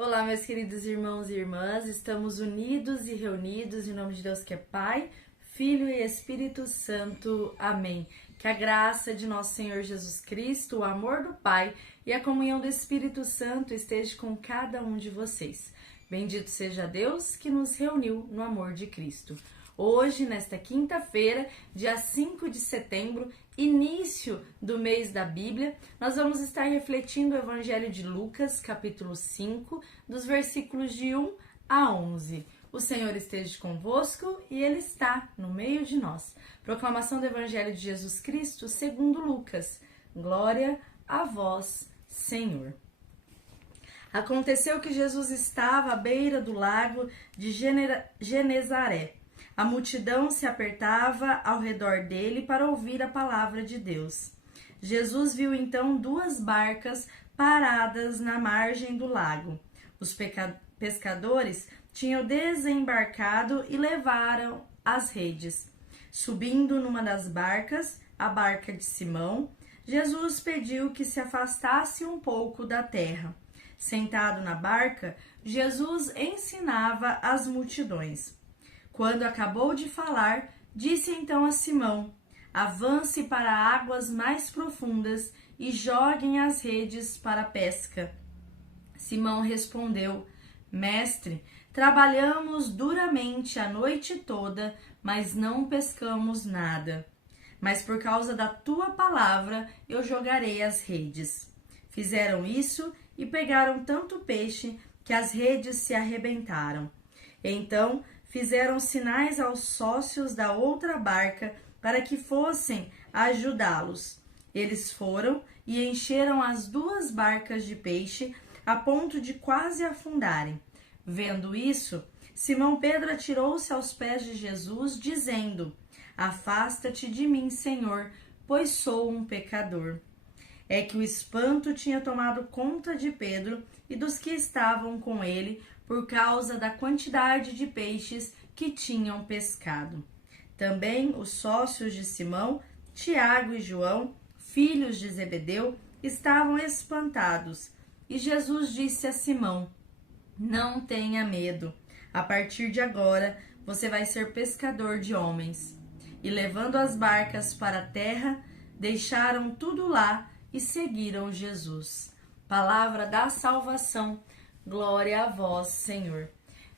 Olá, meus queridos irmãos e irmãs, estamos unidos e reunidos em nome de Deus que é Pai, Filho e Espírito Santo. Amém. Que a graça de nosso Senhor Jesus Cristo, o amor do Pai e a comunhão do Espírito Santo esteja com cada um de vocês. Bendito seja Deus que nos reuniu no amor de Cristo. Hoje, nesta quinta-feira, dia 5 de setembro, início do mês da Bíblia, nós vamos estar refletindo o Evangelho de Lucas, capítulo 5, dos versículos de 1 a 11. O Senhor esteja convosco e Ele está no meio de nós. Proclamação do Evangelho de Jesus Cristo segundo Lucas. Glória a vós, Senhor. Aconteceu que Jesus estava à beira do lago de Genezaré. A multidão se apertava ao redor dele para ouvir a palavra de Deus. Jesus viu então duas barcas paradas na margem do lago. Os pescadores tinham desembarcado e levaram as redes. Subindo numa das barcas, a barca de Simão, Jesus pediu que se afastasse um pouco da terra. Sentado na barca, Jesus ensinava as multidões. Quando acabou de falar, disse então a Simão: avance para águas mais profundas e joguem as redes para a pesca. Simão respondeu: Mestre, trabalhamos duramente a noite toda, mas não pescamos nada. Mas por causa da tua palavra eu jogarei as redes. Fizeram isso e pegaram tanto peixe que as redes se arrebentaram. Então fizeram sinais aos sócios da outra barca para que fossem ajudá-los. Eles foram e encheram as duas barcas de peixe a ponto de quase afundarem. Vendo isso, Simão Pedro atirou-se aos pés de Jesus, dizendo: afasta-te de mim, Senhor, pois sou um pecador. É que o espanto tinha tomado conta de Pedro e dos que estavam com ele, por causa da quantidade de peixes que tinham pescado. Também os sócios de Simão, Tiago e João, filhos de Zebedeu, estavam espantados. E Jesus disse a Simão: não tenha medo, a partir de agora você vai ser pescador de homens. E levando as barcas para a terra, deixaram tudo lá e seguiram Jesus. Palavra da salvação. Glória a vós, Senhor.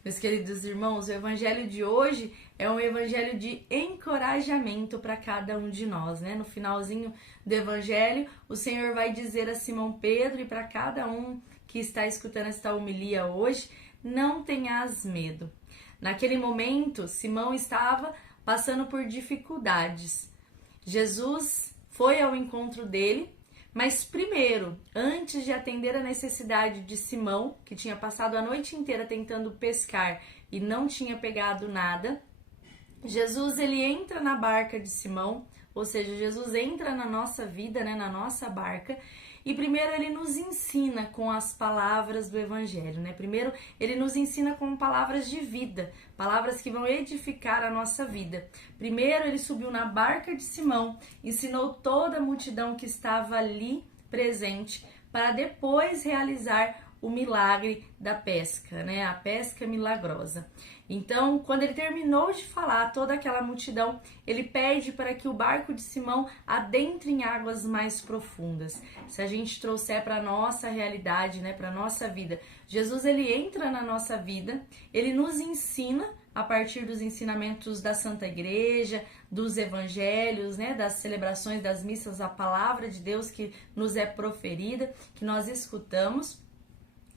Meus queridos irmãos, o evangelho de hoje é um evangelho de encorajamento para cada um de nós, né? No finalzinho do evangelho, o Senhor vai dizer a Simão Pedro e para cada um que está escutando esta homilia hoje: não tenhas medo. Naquele momento, Simão estava passando por dificuldades. Jesus foi ao encontro dele. Mas primeiro, antes de atender a necessidade de Simão, que tinha passado a noite inteira tentando pescar e não tinha pegado nada, Jesus ele entra na barca de Simão, ou seja, Jesus entra na nossa vida, né, na nossa barca, e primeiro ele nos ensina com as palavras do evangelho, né? Primeiro ele nos ensina com palavras de vida, palavras que vão edificar a nossa vida. Primeiro ele subiu na barca de Simão, ensinou toda a multidão que estava ali presente, para depois realizar o milagre da pesca, né? A pesca milagrosa. Então, quando ele terminou de falar, toda aquela multidão, ele pede para que o barco de Simão adentre em águas mais profundas. Se a gente trouxer para a nossa realidade, né, para a nossa vida, Jesus ele entra na nossa vida, ele nos ensina a partir dos ensinamentos da Santa Igreja, dos evangelhos, né, das celebrações das missas, a palavra de Deus que nos é proferida, que nós escutamos.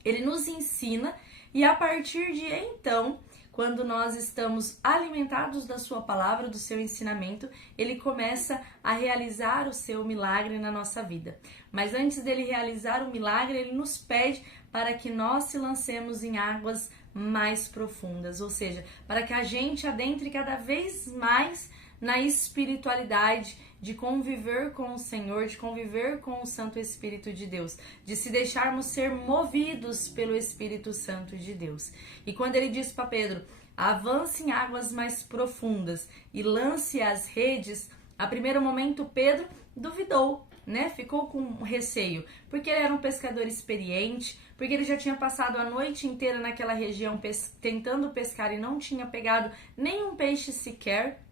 Ele nos ensina e a partir de então, quando nós estamos alimentados da sua palavra, do seu ensinamento, ele começa a realizar o seu milagre na nossa vida. Mas antes dele realizar o milagre, ele nos pede para que nós se lancemos em águas mais profundas, ou seja, para que a gente adentre cada vez mais na espiritualidade, de conviver com o Senhor, de conviver com o Santo Espírito de Deus, de se deixarmos ser movidos pelo Espírito Santo de Deus. E quando ele diz para Pedro: avance em águas mais profundas e lance as redes, a primeiro momento Pedro duvidou. né, ficou com receio, porque ele era um pescador experiente, porque ele já tinha passado a noite inteira naquela região tentando pescar e não tinha pegado nenhum peixe sequer.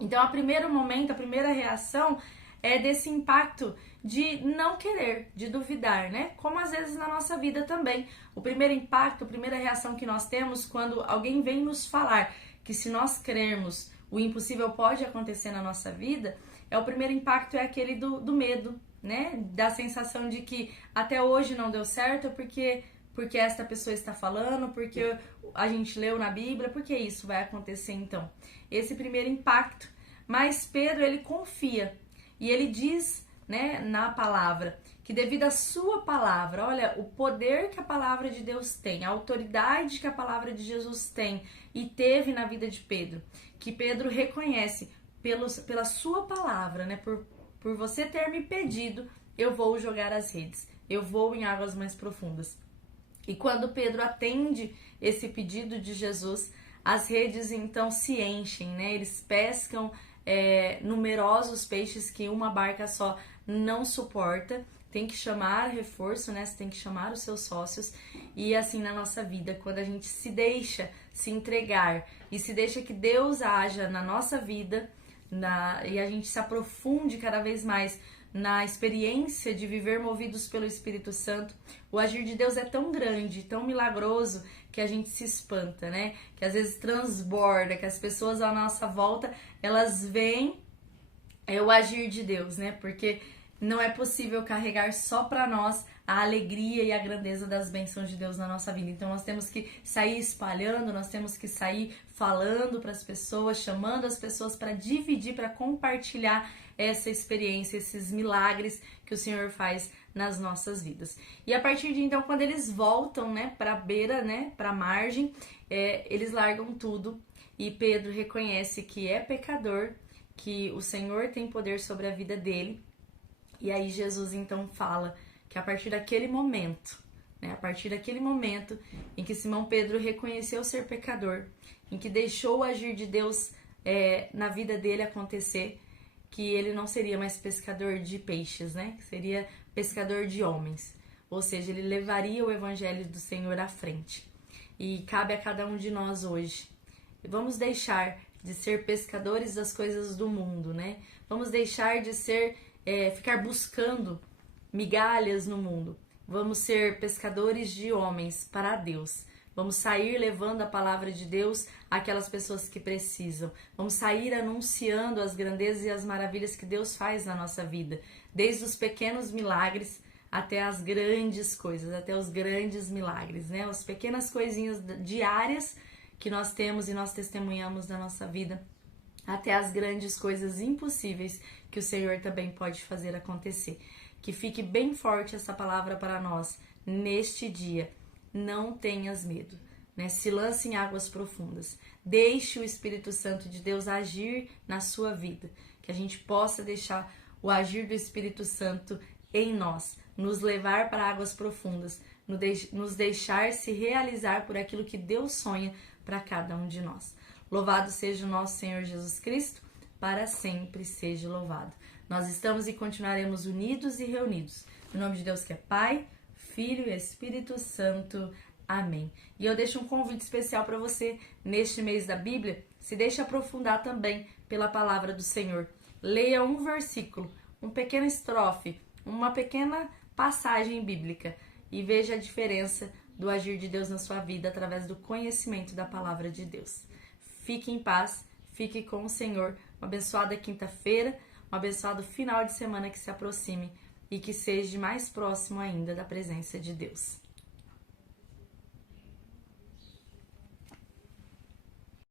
Então, a primeira reação é desse impacto de não querer, de duvidar, né? Como às vezes na nossa vida também. O primeiro impacto, a primeira reação que nós temos quando alguém vem nos falar que se nós crermos, o impossível pode acontecer na nossa vida, o primeiro impacto é aquele do medo, né? Da sensação de que até hoje não deu certo porque esta pessoa está falando, porque a gente leu na Bíblia, porque isso vai acontecer então. Esse primeiro impacto. Mas Pedro, ele confia e ele diz, né, na palavra, que devido à sua palavra, olha, o poder que a palavra de Deus tem, a autoridade que a palavra de Jesus tem e teve na vida de Pedro, que Pedro reconhece pela sua palavra, né, por você ter me pedido, eu vou jogar as redes, eu vou em águas mais profundas. E quando Pedro atende esse pedido de Jesus, as redes então se enchem, né, eles pescam numerosos peixes que uma barca só não suporta. Tem que chamar reforço, né? Você tem que chamar os seus sócios. E assim na nossa vida, quando a gente se deixa se entregar e se deixa que Deus haja na nossa vida, e a gente se aprofunde cada vez mais na experiência de viver movidos pelo Espírito Santo, o agir de Deus é tão grande, tão milagroso, que a gente se espanta, né? Que às vezes transborda, que as pessoas à nossa volta, elas veem o agir de Deus, né? Porque não é possível carregar só para nós a alegria e a grandeza das bênçãos de Deus na nossa vida. Então nós temos que sair espalhando, nós temos que sair falando para as pessoas, chamando as pessoas para dividir, para compartilhar essa experiência, esses milagres que o Senhor faz nas nossas vidas. E a partir de então, quando eles voltam, né, para a beira, né, para a margem, eles largam tudo e Pedro reconhece que é pecador, que o Senhor tem poder sobre a vida dele. E aí Jesus então fala que a partir daquele momento, né, a partir daquele momento em que Simão Pedro reconheceu ser pecador, em que deixou o agir de Deus na vida dele acontecer, que ele não seria mais pescador de peixes, né? Que seria pescador de homens. Ou seja, ele levaria o evangelho do Senhor à frente. E cabe a cada um de nós hoje. Vamos deixar de ser pescadores das coisas do mundo, né? Vamos deixar de ficar buscando migalhas no mundo. Vamos ser pescadores de homens para Deus. Vamos sair levando a palavra de Deus àquelas pessoas que precisam. Vamos sair anunciando as grandezas e as maravilhas que Deus faz na nossa vida. Desde os pequenos milagres até as grandes coisas, até os grandes milagres, né? As pequenas coisinhas diárias que nós temos e nós testemunhamos na nossa vida, até as grandes coisas impossíveis que o Senhor também pode fazer acontecer. Que fique bem forte essa palavra para nós neste dia. Não tenhas medo, né? Se lance em águas profundas. Deixe o Espírito Santo de Deus agir na sua vida. Que a gente possa deixar o agir do Espírito Santo em nós, nos levar para águas profundas, nos deixar se realizar por aquilo que Deus sonha para cada um de nós. Louvado seja o nosso Senhor Jesus Cristo, para sempre seja louvado. Nós estamos e continuaremos unidos e reunidos. Em nome de Deus que é Pai, Filho e Espírito Santo. Amém. E eu deixo um convite especial para você neste mês da Bíblia. Se deixe aprofundar também pela palavra do Senhor. Leia um versículo, uma pequena estrofe, uma pequena passagem bíblica e veja a diferença do agir de Deus na sua vida através do conhecimento da palavra de Deus. Fique em paz, fique com o Senhor. Uma abençoada quinta-feira, um abençoado final de semana que se aproxime e que seja mais próximo ainda da presença de Deus.